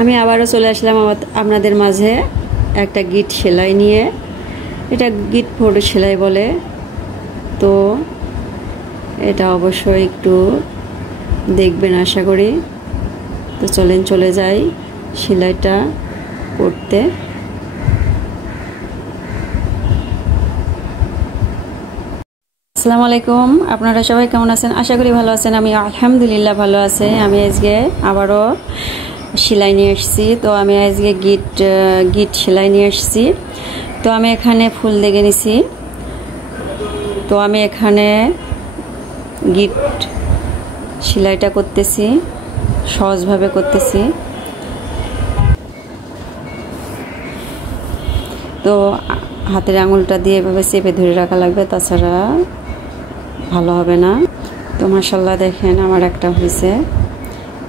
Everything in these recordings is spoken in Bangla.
আমি আবারও চলে আসলাম আপনাদের মাঝে একটা গিট সেলাই নিয়ে। এটা গিট ফোর সেলাই বলে, তো এটা অবশ্যই একটু দেখবেন আশা করি। তো চলেন চলে যাই সেলাইটা করতে। আসসালামু আলাইকুম, আপনারা সবাই কেমন আছেন? আশা করি ভালো আছেন। আমি আলহামদুলিল্লাহ ভালো আছি। আমি আজকে আবারও সেলাই নিয়ে এসেছি। তো আমি আজকে গিট সেলাই নিয়ে এসেছি। তো আমি এখানে ফুল দেখে নিছি। তো আমি এখানে গিট সেলাইটা করতেছি, সহজভাবে করতেছি। তো হাতের আঙুলটা দিয়ে এভাবে চেপে ধরে রাখা লাগবে, তাছাড়া ভালো হবে না। তো মাশাআল্লাহ দেখেন আমার একটা হয়েছে।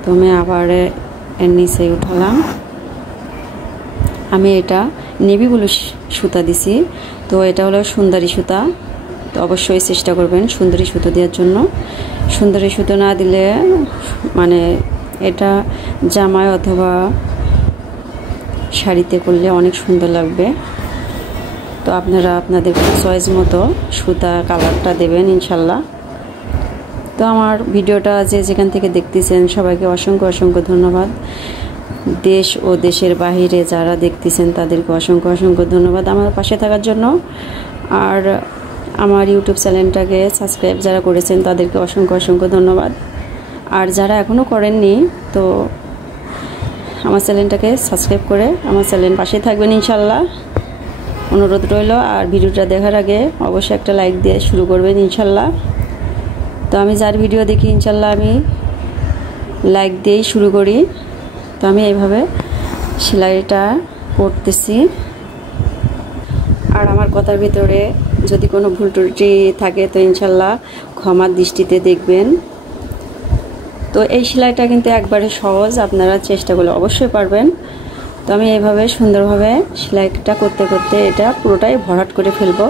তো আমি আবার এর নিচে উঠালাম। আমি এটা নেভি ব্লু সুতা দিছি। তো এটা হলো সুন্দরী সুতা। তো অবশ্যই চেষ্টা করবেন সুন্দরী সুতো দেওয়ার জন্য। সুন্দরী সুতো না দিলে মানে এটা জামায় অথবা শাড়িতে করলে অনেক সুন্দর লাগবে। তো আপনারা আপনাদের চয়েস মতো সুতা কালারটা দেবেন ইনশাল্লাহ। তো আমার ভিডিওটা যেখান থেকে দেখতেছেন সবাইকে অসংখ্য অসংখ্য ধন্যবাদ। দেশ ও দেশের বাহিরে যারা দেখতেছেন তাদেরকে অসংখ্য অসংখ্য ধন্যবাদ আমার পাশে থাকার জন্য। আর আমার ইউটিউব চ্যানেলটাকে সাবস্ক্রাইব যারা করেছেন তাদেরকে অসংখ্য অসংখ্য ধন্যবাদ। আর যারা এখনও করেননি তো আমার চ্যানেলটাকে সাবস্ক্রাইব করে আমার চ্যানেল পাশে থাকবেন ইনশাল্লাহ, অনুরোধ রইল। আর ভিডিওটা দেখার আগে অবশ্যই একটা লাইক দিয়ে শুরু করবেন ইনশাল্লাহ। তো আমি যার ভিডিও দেখি ইনশাল্লাহ আমি লাইক দিয়েই শুরু করি। তো আমি এইভাবে সেলাইটা করতেছি। আর আমার কথার ভিতরে যদি কোনো ভুল ত্রুটি থাকে তো ইনশাল্লাহ ক্ষমার দৃষ্টিতে দেখবেন। তো এই সেলাইটা কিন্তু একবারে সহজ, আপনারা চেষ্টা করলে অবশ্যই পারবেন। তো আমি এইভাবে সুন্দরভাবে সেলাইটা করতে করতে এটা পুরোটাই ভরাট করে ফেলবো।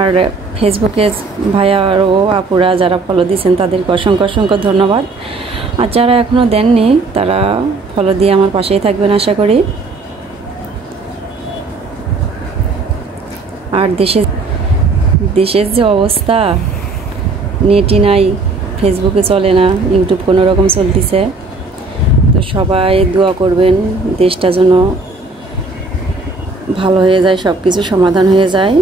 আর ফেসবুকে ভাইয়া ও আপুরা যারা ফলো দিয়েছেন তাদেরকে অসংখ্য অসংখ্য ধন্যবাদ। আর যারা এখনও দেননি তারা ফলো দিয়ে আমার পাশেই থাকবেন আশা করি। আর দেশের যে অবস্থা, নেটই নাই, ফেসবুকে চলে না, ইউটিউব কোনো রকম চলতেছে। তো সবাই দোয়া করবেন দেশটা যেন ভালো হয়ে যায়, সব কিছু সমাধান হয়ে যায়।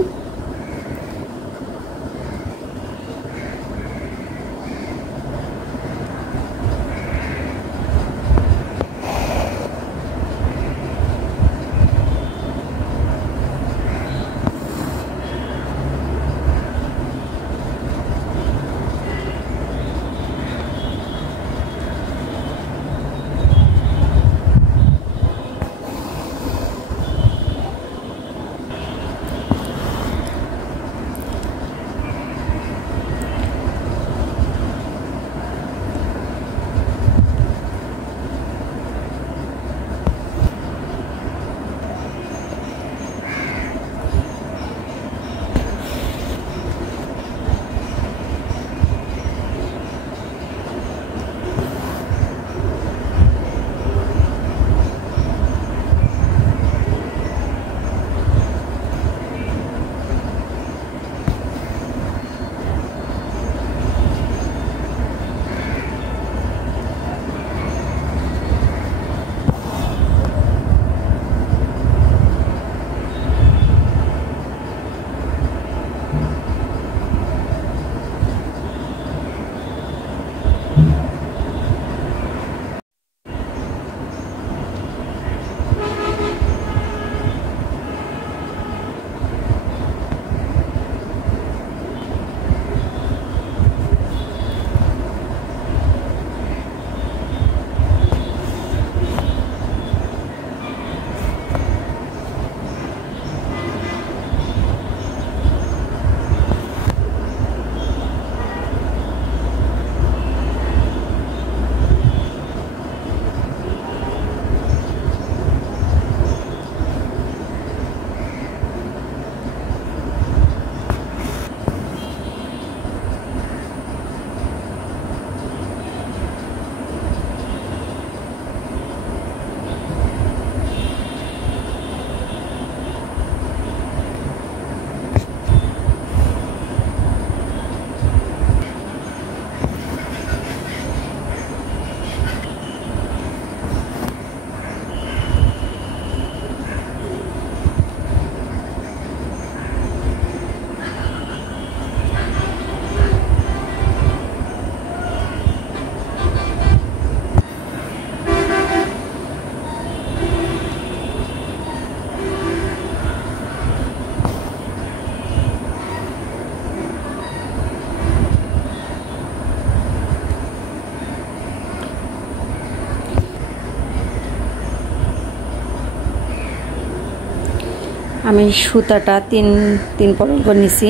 আমি সুতাটা তিন পলক করে নিছি।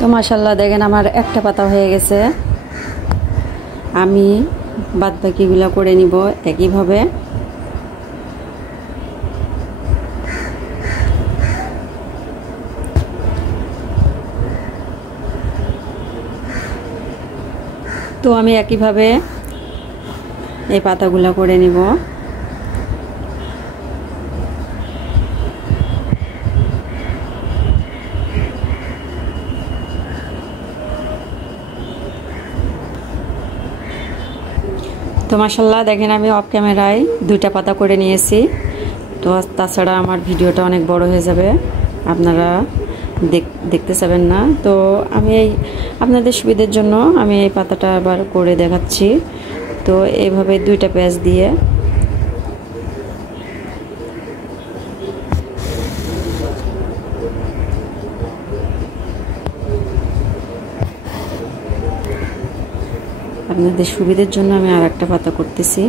তো মাশাআল্লাহ দেখেন আমার একটা পাতা হয়ে গেছে। আমি বাদবাকিগুলো করে নিব একইভাবে। তো আমি একইভাবে এই পাতাগুলো করে নিব। তো মাশাআল্লাহ দেখেন আমি অফ ক্যামেরায় দুইটা পাতা করে নিয়েছি। তো তাছাড়া আমার ভিডিওটা অনেক বড় হয়ে যাবে, আপনারা দেখতে চাবেন না। তো আমি এই আপনাদের সুবিধার জন্য আমি এই পাতাটা আবার করে দেখাচ্ছি। তো এইভাবে দুইটা পেঁয়াজ দিয়ে আপনাদের সুবিধার জন্য আমি আর একটা পাতা করতেছি।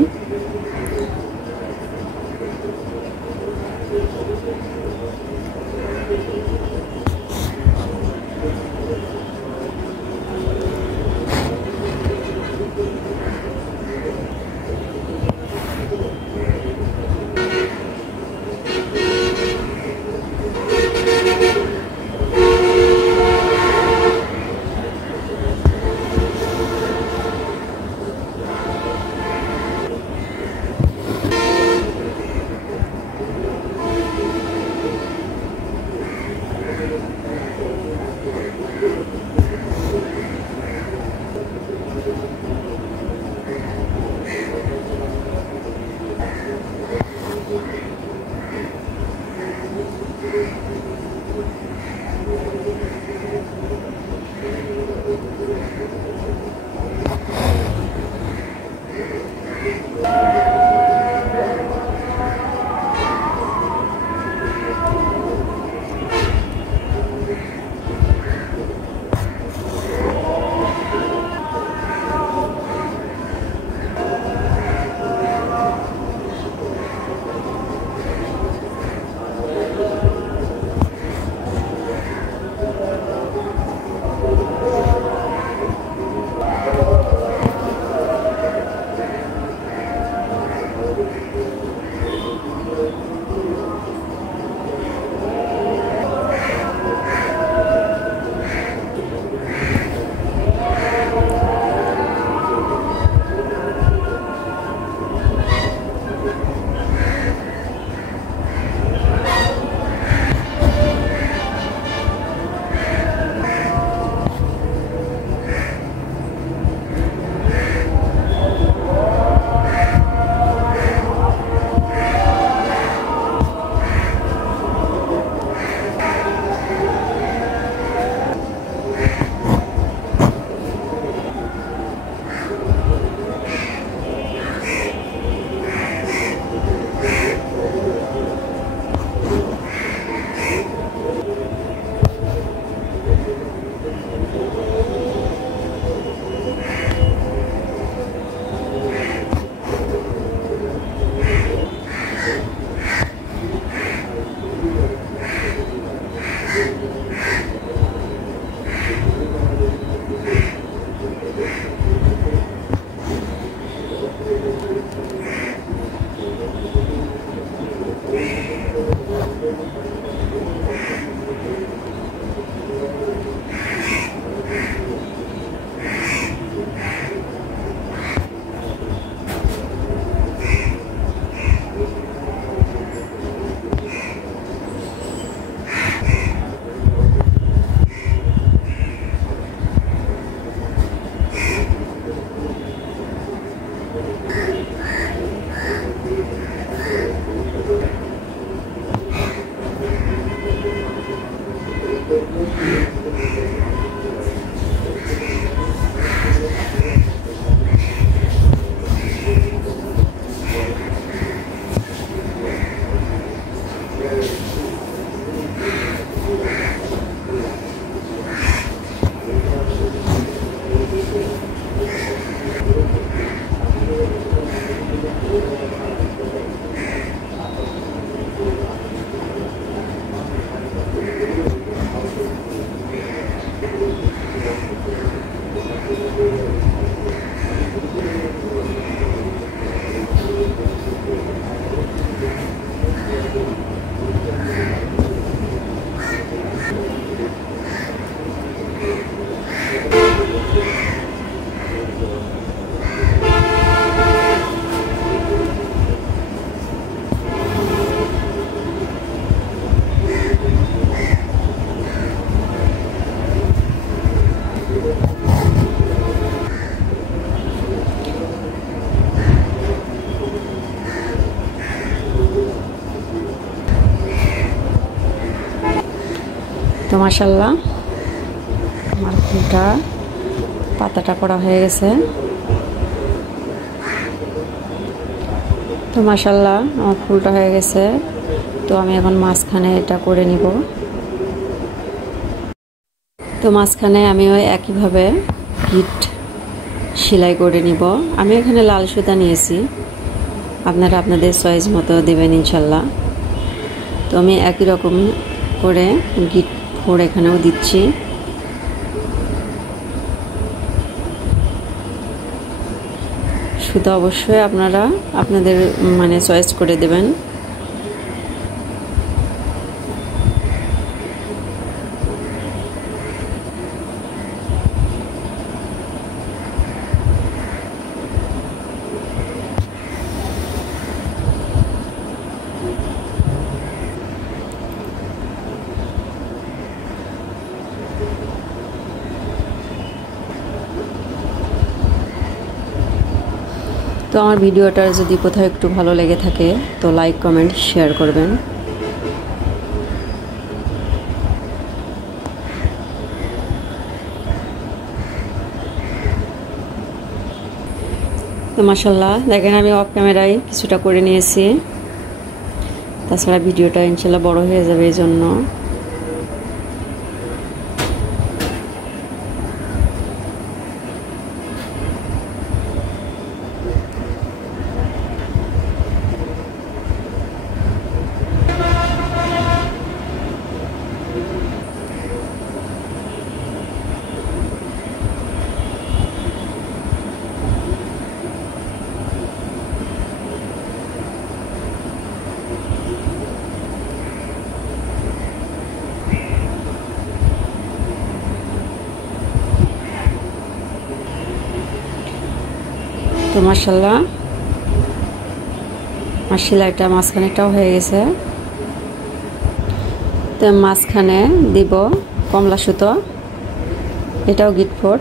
তো মাশাআল্লাহ আমার ফুলটা পাতাটা করা হয়ে গেছে। তো মাশাআল্লাহ আমার ফুলটা হয়ে গেছে। তো আমি এখন মাঝখানে এটা করে নিব। তো মাঝখানে আমি ওই একইভাবে গিট সেলাই করে নিব। আমি এখানে লাল সুতা নিয়েছি, আপনারা আপনাদের চয়েস মতো দেবেন ইনশাল্লাহ। তো আমি একই রকম করে গিট ফোর এখানেও দিচ্ছি। সুতা অবশ্যই আপনারা আপনাদের মানে চয়েস করে দেবেন। তো আমার ভিডিওটা যদি কোথাও একটু ভালো লেগে থাকে তো লাইক কমেন্ট শেয়ার করবেন। তো মাশাআল্লাহ দেখেন আমি অফ ক্যামেরায় কিছুটা করে নিয়েছি, তাছাড়া ভিডিওটা ইনশাআল্লাহ বড় হয়ে যাবে এই জন্য। তো মাশাআল্লাহ আমার সেলাইটা মাঝখানেটাও হয়ে গেছে। তো মাঝখানে দিব কমলা সুতো, এটাও গিট ফোর।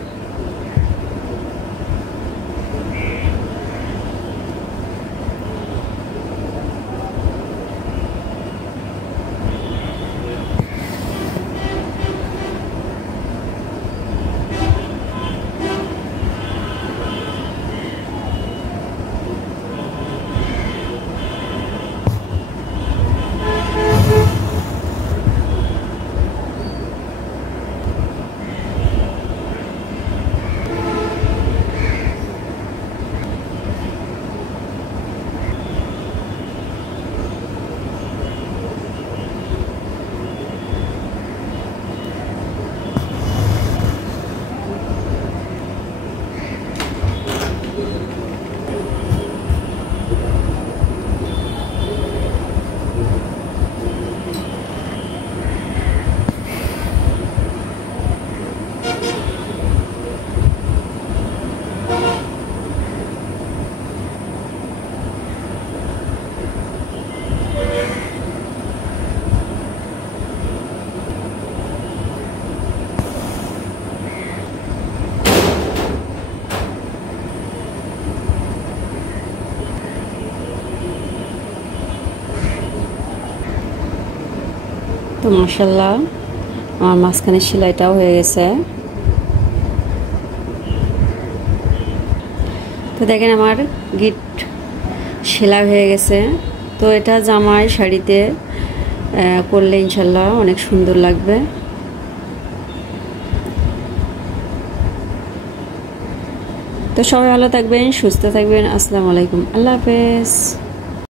তো মাশাআল্লাহ আমার মাঝখানে সেলাইটাও হয়ে গেছে। তো দেখেন আমার গিট সেলাই হয়ে গেছে। তো এটা জামাই শাড়িতে করলে ইনশাল্লাহ অনেক সুন্দর লাগবে। তো সবাই ভালো থাকবেন, সুস্থ থাকবেন। আসসালামু আলাইকুম, আল্লাহ হাফেজ।